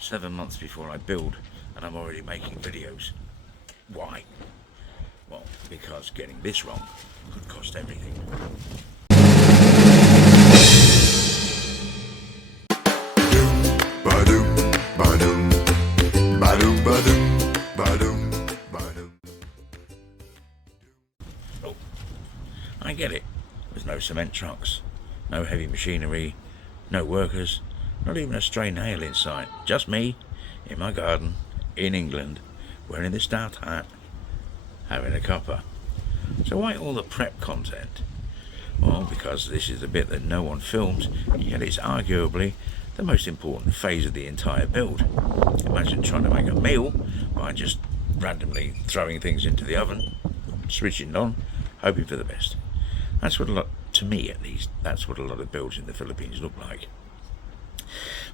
7 months before I build, and I'm already making videos. Why? Well, because getting this wrong could cost everything. Oh, I get it. There's no cement trucks, no heavy machinery, no workers, not even a stray nail in sight. Just me, in my garden, in England, wearing this stout hat, having a cuppa. So why all the prep content? Well, because this is the bit that no one films, yet it's arguably the most important phase of the entire build. Imagine trying to make a meal by just randomly throwing things into the oven, switching it on, hoping for the best. That's what to me at least, that's what a lot of builds in the Philippines look like.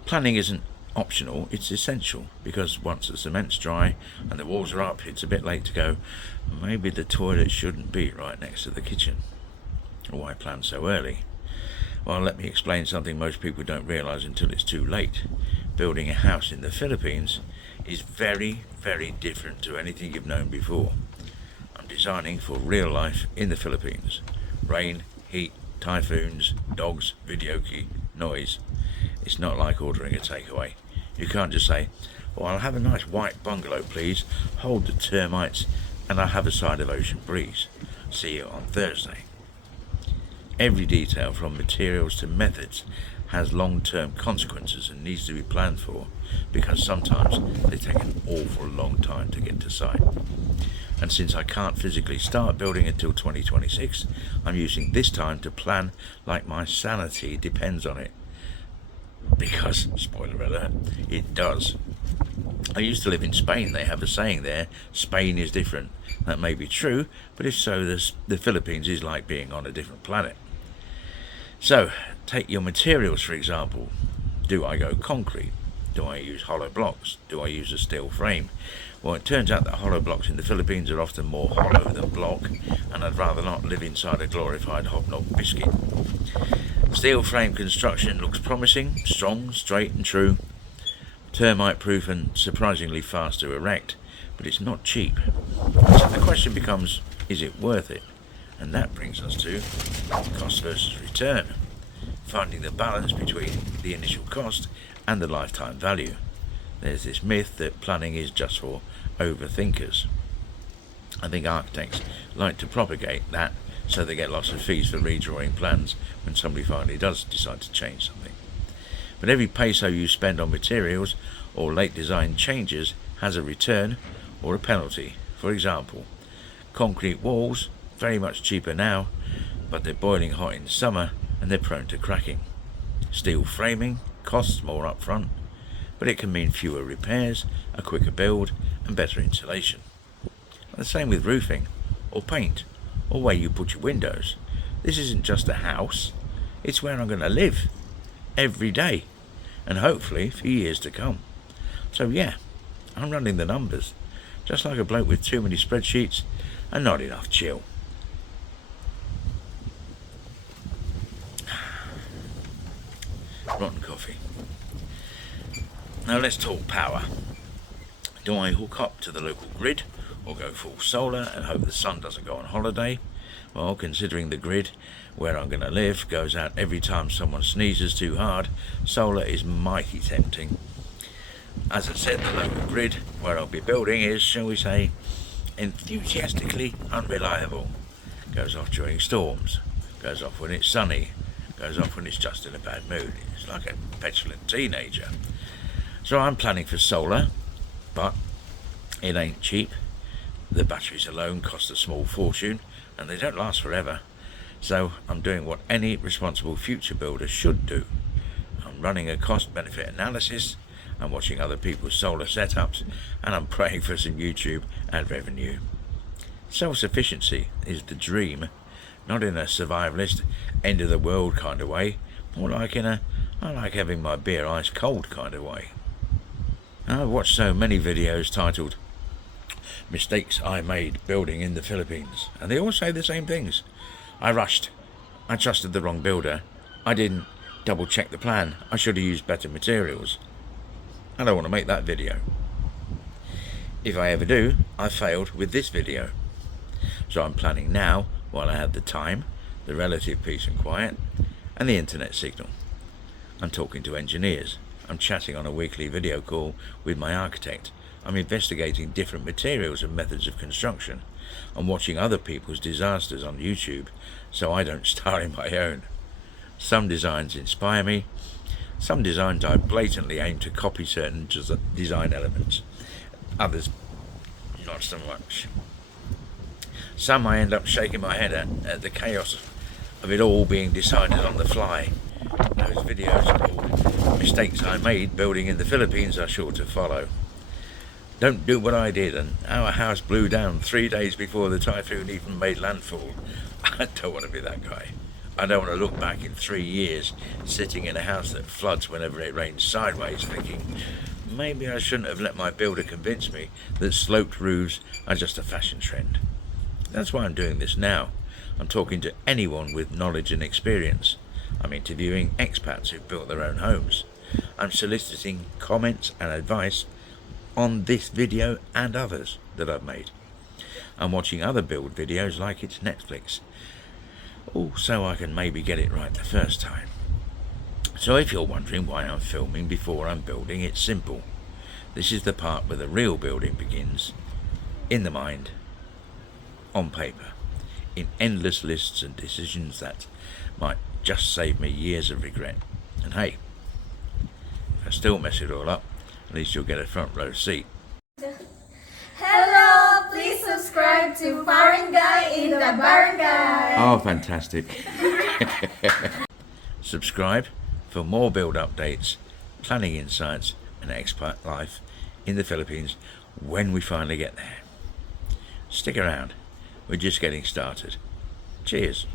Planning isn't optional, it's essential, because once the cement's dry and the walls are up, it's a bit late to go, maybe the toilet shouldn't be right next to the kitchen. Why plan so early? Well, let me explain something most people don't realise until it's too late. Building a house in the Philippines is very, very different to anything you've known before. I'm designing for real life in the Philippines. Rain, heat, typhoons, dogs, video key, noise. It's not like ordering a takeaway. You can't just say, "Oh, I'll have a nice white bungalow, please. Hold the termites, and I'll have a side of ocean breeze. See you on Thursday." Every detail, from materials to methods, has long-term consequences and needs to be planned for, because sometimes they take an awful long time to get to site. And since I can't physically start building until 2026, I'm using this time to plan like my sanity depends on it. Because, spoiler alert, it does. I used to live in Spain. They have a saying there, Spain is different. That may be true, but if so, the Philippines is like being on a different planet. So, take your materials for example. Do I go concrete? Do I use hollow blocks? Do I use a steel frame? Well, it turns out that hollow blocks in the Philippines are often more hollow than block, and I'd rather not live inside a glorified hobnob biscuit. Steel frame construction looks promising, strong, straight and true, termite proof and surprisingly fast to erect, but it's not cheap. So the question becomes, is it worth it? And that brings us to cost versus return, finding the balance between the initial cost and the lifetime value. There's this myth that planning is just for overthinkers. I think architects like to propagate that, so they get lots of fees for redrawing plans when somebody finally does decide to change something. But every peso you spend on materials or late design changes has a return or a penalty. For example, concrete walls, very much cheaper now, but they're boiling hot in summer and they're prone to cracking. Steel framing costs more up front, but it can mean fewer repairs, a quicker build and better insulation. And the same with roofing or paint or where you put your windows. This isn't just a house, it's where I'm going to live every day and hopefully for years to come. So yeah, I'm running the numbers, just like a bloke with too many spreadsheets and not enough chill. Rotten coffee. Now let's talk power. Do I hook up to the local grid or go full solar and hope the sun doesn't go on holiday? Well, considering the grid where I'm going to live goes out every time someone sneezes too hard, solar is mighty tempting. As I said, the local grid where I'll be building is, shall we say, enthusiastically unreliable. Goes off during storms, goes off when it's sunny, goes off when it's just in a bad mood. It's like a petulant teenager. So I'm planning for solar, but it ain't cheap. The batteries alone cost a small fortune and they don't last forever. So I'm doing what any responsible future builder should do. I'm running a cost-benefit analysis, I'm watching other people's solar setups, and I'm praying for some YouTube ad revenue. Self-sufficiency is the dream, not in a survivalist, end of the world kind of way, more like in a I like having my beer ice cold kind of way. I've watched so many videos titled Mistakes I Made Building in the Philippines, and they all say the same things. I rushed. I trusted the wrong builder. I didn't double check the plan. I should have used better materials. I don't want to make that video. If I ever do, I failed with this video. So I'm planning now, while I have the time, the relative peace and quiet, and the internet signal. I'm talking to engineers. I'm chatting on a weekly video call with my architect. I'm investigating different materials and methods of construction. I'm watching other people's disasters on YouTube so I don't star in my own. Some designs inspire me. Some designs I blatantly aim to copy certain design elements. Others, not so much. Some I end up shaking my head at the chaos of it all being decided on the fly. Those videos called Mistakes I Made Building in the Philippines are sure to follow. Don't do what I did and our house blew down 3 days before the typhoon even made landfall. I don't want to be that guy. I don't want to look back in 3 years sitting in a house that floods whenever it rains sideways thinking, maybe I shouldn't have let my builder convince me that sloped roofs are just a fashion trend. That's why I'm doing this now. I'm talking to anyone with knowledge and experience. I'm interviewing expats who've built their own homes. I'm soliciting comments and advice on this video and others that I've made. I'm watching other build videos like it's Netflix. So I can maybe get it right the first time. So if you're wondering why I'm filming before I'm building, it's simple. This is the part where the real building begins, in the mind, on paper, in endless lists and decisions that might just save me years of regret. And hey, if I still mess it all up, at least you'll get a front row seat. Hello, please subscribe to Barangay in the Barangay. Oh, fantastic. Subscribe for more build updates, planning insights and expat life in the Philippines when we finally get there. Stick around, we're just getting started. Cheers.